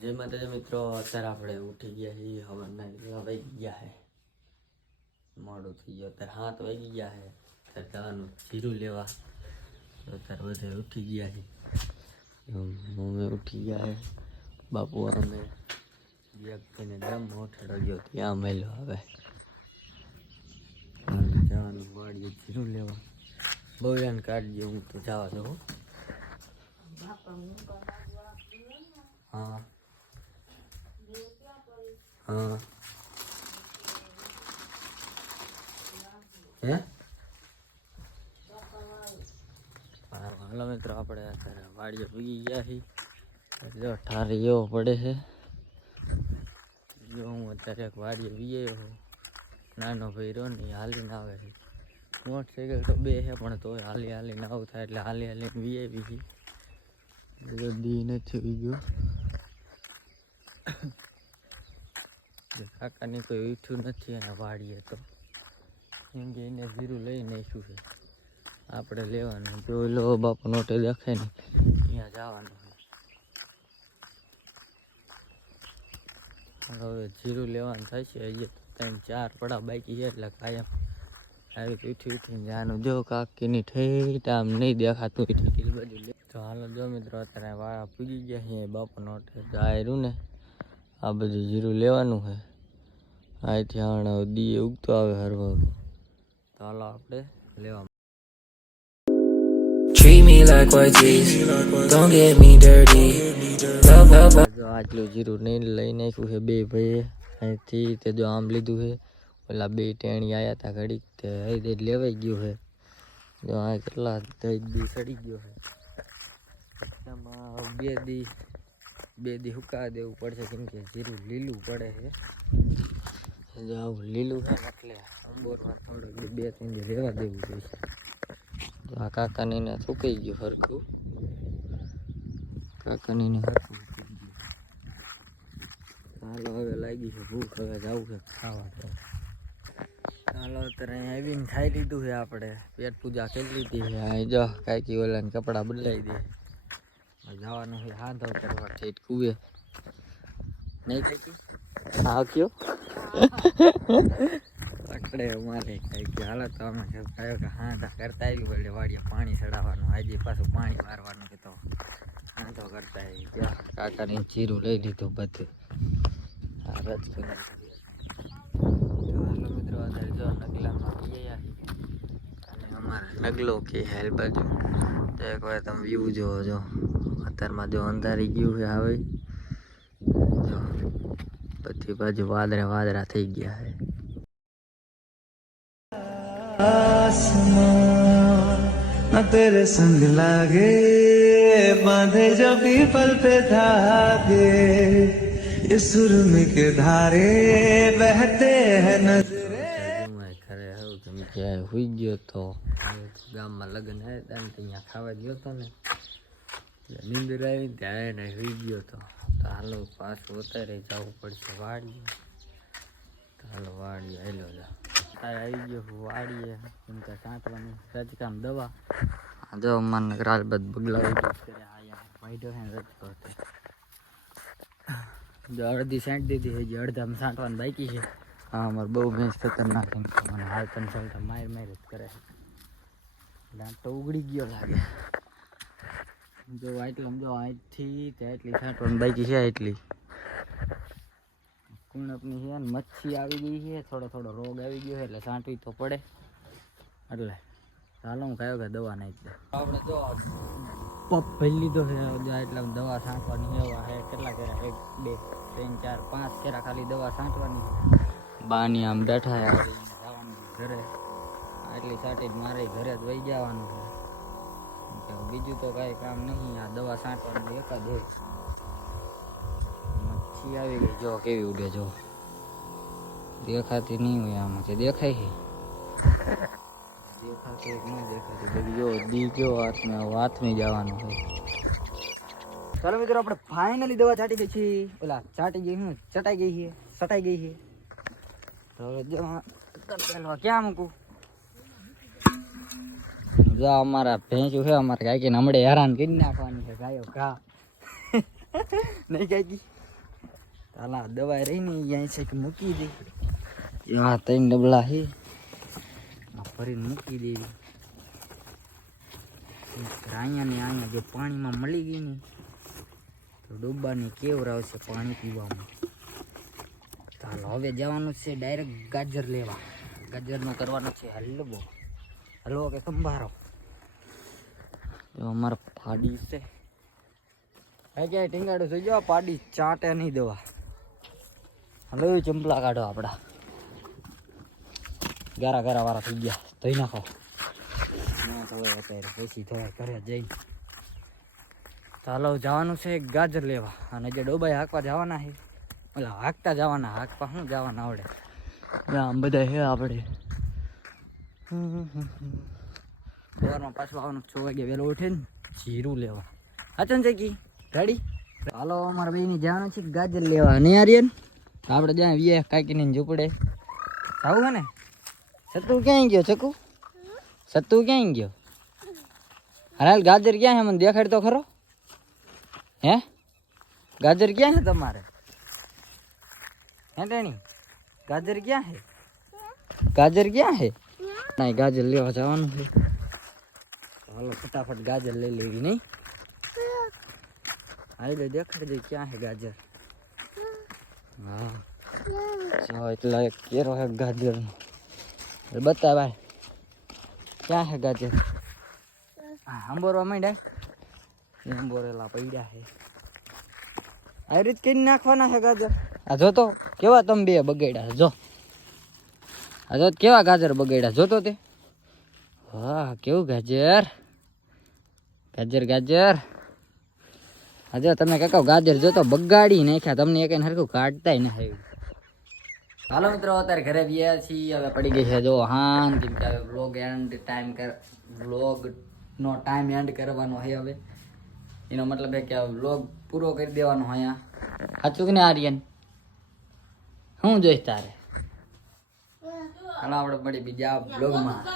જય માતાજી મિત્રો અત્યારે આપણે ઉઠી ગયા છીએ હવાના એટલા વાગી ગયા છે મોડું થઈ ગયું. અત્યારે હાથ વાગી ગયા છે અત્યારે જવાનું જીરું લેવા. અત્યારે બધે ઉઠી ગયા છે મમ્મી ઉઠી ગયા છે બાપુ અમે વ્યક્તિને ડ્રમ મોઠડો ગયો ત્યાં મેલો હવે. હવે જવાનું વાડીએ જીરું લેવા. બહુ યાન કાઢજો હું તો જવા દઉં હો. હા હા હે હાલો મિત્રો આપણે અત્યારે વાડીએ પૂગી ગયા છીએ જો ઠારી એવો પડે છે જો હું અત્યારે એક વાડીએ વીએ નાનો ભાઈ રહ્યો ને એ હાલીને આવે છે મોટરસાઇકલ તો બે છે પણ તોય હાલી હાલીને આવું થાય એટલે હાલી હાલીને વીએ વી દી નથી વી ગયો જે કાકાની કોઈ ઉઠ્યું નથી અને વાડીએ તો કેમ એને જીરું લઈ નાખ્યું છે. આપણે લેવાનું. જો લો, બાપુ નોટે દેખાય ને. ત્યાં જવાનું હવે જીરું લેવાનું છે. હજી તો ત્રણ, ચાર પડા બાકી છે એટલે કાયમ આવી ઉઠી ઉઠીને જવાનું. જો કાકીની ઠેઠ આમ નહીં દેખાતું બાજુ લે. તો હાલો, જો મિત્રો, અત્યારે વાળા પૂગી ગયા છે. બાપુ નોટે જાયરું ને. આ બધું જીરું લેવાનું છે. અહીંથી આણ દીએ ઉગતો આવે હરવા તો હાલો આપણે લેવા Treat me like white tees, don't get me dirty. Love, love, love. જો આટલું જીરું નહીં લઈ નાખ્યું છે બે ભાઈએ. અહીંથી તે જો આમ લીધું છે. ઓલા બે ટેણી આવ્યા હતા ઘડીક તે અહીં લેવાઈ ગયું છે. જો આ કેટલા દઈ દી સડી ગયો છે. બે દી બે દી હુકા દેવું પડશે કેમ કે જીરું લીલું પડે છે. જો આવું લીલું છે ને એટલે અંબોરમાં થોડું બે ત્રણ દી રહેવા દેવું જોઈએ. તો આ કાકાની ને સુકાઈ ગયું હરખું. કાકાની ને હરખું સુકાઈ ગયું. હાલો, હવે લાગી છે ભૂખ, હવે જવું છે ખાવા તો હાલો, અત્યારે અહીં આવીને ખાઈ લીધું છે આપણે. પેટ પૂજા કરી લીધી છે. અહીં જો કાંઈકી ઓલાને કપડાં બદલાઈ દે. હવે જવાનું છે હાંધો કરવા ઠેઠ કુવે. નહીં કાંઈકી હા કયો? પકડે અમારે કાંઈકી હાલો તો અમે કહ્યું કે હાંધા કરતા આવી પડે વાડીએ પાણી ચડાવવાનું. આજે પાછું પાણી મારવાનું કે તો હાંધો કરતા આવી ગયા. કાકાને જીરું લઈ લીધું બધું. આ રજ મિત્રો અત્યારે જો નગલામાં ગયા અને અમારા નગલો કે હેલ બાજુ. તો એકવાર તમે વ્યૂ જોવો જો. અત્યારમાં જો અંધારી ગયું છે હવે જો બધી બાજુ વાદળા વાદળા થઈ ગયા છે न तेरे संग लागे बांधे जो पीपल पे धागे इस सुरमी के धारे बहते हैं नजरे હું ઘરે આવું કેમ કે હુઈ ગયો તો ગામમાં લગ્ન હતા ને ત્યાં ખાવા ગયો તો ને એટલે નીંદર આવી ને ત્યાં એને સુઈ ગયો હતો તો હાલો પાછું ઉતારે જવું પડશે વાડીએ. તો હાલો વાડીએ હેલો તારે આવી ગયો વાડીએ. એમ કે સાંટવાની રજકામ દવા. જો મને રાલ બધ બગલા વાઈડો હે રજકો જો અડધી સાંટ દીધી હજી અડધામાં સાંટવાની બાકી છે. હા, અમારે બહુ ભેંસ ખતરનાક એમ મને હાલ પણ ચાલતા માર માર જ કરે. દાંત તો ઉગડી ગયો લાગે. જો આટલું સમજો અહીંથી તે એટલી છાંટવાની બાકી છે એટલી. કુણપની છે ને મચ્છી આવી ગઈ છે થોડો થોડો રોગ આવી ગયો છે એટલે છાંટવી તો પડે. એટલે ચાલો હું કયો કે દવા નાખી આપણે જો પપ ભરી લીધો છે એટલે દવા છાંટવાની એવા છે કેટલા કેરા એક બે ત્રણ ચાર પાંચ કેરા ખાલી દવા છાંટવાની બાની આમ બેઠા ઘરે. આટલી સાટી જ મારે ઘરે જ વહી જવાનું છે. કે બીજું તો કાંઈ કામ નહીં. આ દવા છાંટવાનું એક જ હોય. મચ્છી આવી ગઈ. જો કેવી ઉડે જો. દેખાતી નહીં હોય આમાંથી દેખાય છે? દેખાતી ન દેખાતી. બધી જો દી હાથમાં હાથમાં જવાનું હોય ચાલો મિત્રો, આપણે ફાઇનલી દવા છાંટી ગઈ છે ઓલા, છાંટી ગઈ હું ચટાઈ ગઈ છે સટાઈ ગઈ છે તો જો ક્યાં મૂકું? જો અમારા ભેંસું છે અમારે ગાયકીને હમણે હેરાન કરી નાખવાની છે ગાયો ઘા. નહીં કાંઈકી તાલા દવા રહી ને અહીંયા છે કે મૂકી દે. આ ત્રણ ડબલા છે. ફરીને મૂકી દેવી અહીંયા ને અહીંયા જો પાણીમાં મળી ગઈ ને તો ડૂબાની કેવરાવશે પાણી પીવામાં? ચાલો હવે જવાનું છે ડાયરેક્ટ ગાજર લેવા. ગાજરનો કરવાનો છે હલવો હલવો કે સંભારો. અમારો અમારે ફાડી છે. કઈ ક્યાંય ટીંગાડું થઈ જાવ પાડી ચાટે નહીં દેવા. હલો ચંપલા કાઢો આપડા. ગારા ગારા વાળા થઈ ગયા. ધોઈ નાખો. ના અત્યારે પછી ધોય ઘરે જઈને. ચાલો જવાનું છે ગાજર લેવા. અને જે ડોબાઈ હાંકવા જવાના છે. ઓલા હાંકતા જવાના હાંકવા શું જવાના આવડે? આમ બધા હે આપણે સવારમાં પાછું આવવાનું છ વાગે વહેલો ઉઠે ને જીરું લેવા. હાચન છે કી રેડી? હાલો, અમારા બેની જવાનું છે ગાજર લેવા નહીં આર્યન આપણે જ્યાં વીએ કાકીને ઝૂપડે. આવું હે ને? સત્તુ ક્યાંય ગયો, ચકુ? સત્તુ ક્યાંય ગયો? હાલ ગાજર ક્યાં હે? મને દેખાડ તો ખરો. હે? ગાજર ક્યાં હે તમારે? હે, ટેણી? ગાજર ક્યાં હે? ગાજર ક્યાં હે? નહીં ગાજર લેવા જવાનું છે. હાલો ફટાફટ ગાજર લઈ લેવી, નહીં? હાલ તો દેખાડી દે ક્યાં હે ગાજર. હા. એટલા કેરો હે ગાજર બતા ભાઈ ક્યાં હે ગાજર? આંબોરવા માંડ્યા? આંબોરેલા પડ્યા હે આવી રીત કરી નાખવાના છે ગાજર. આ જો તો, કેવા તમે બે બગાડ્યા જો. આ તો કેવા ગાજર બગાડ્યા? જોતો તે. વાહ કેવું ગાજર? ગાજર ગાજર. આજે તમે કાકા ગાજર જોતો બગાડી નાખ્યા. તમને એક હરખું કાઢતા ના આવ્યું. હાલો મિત્રો, અત્યારે ઘરે ગયા છીએ. હવે પડી ગઈ છે, જો હાન, કેમ કે હવે બ્લોગ એન્ડ ટાઈમ કર બ્લોગ નો ટાઈમ એન્ડ કરવાનો હોય હવે. એનો મતલબ એ કે બ્લોગ પૂરો કરી દેવાનો હોય અહીંયા. સાચું કે ને આર્યન? શું જોઈશ તારે? હાલો આપણે મળી બીજા બ્લોગમાં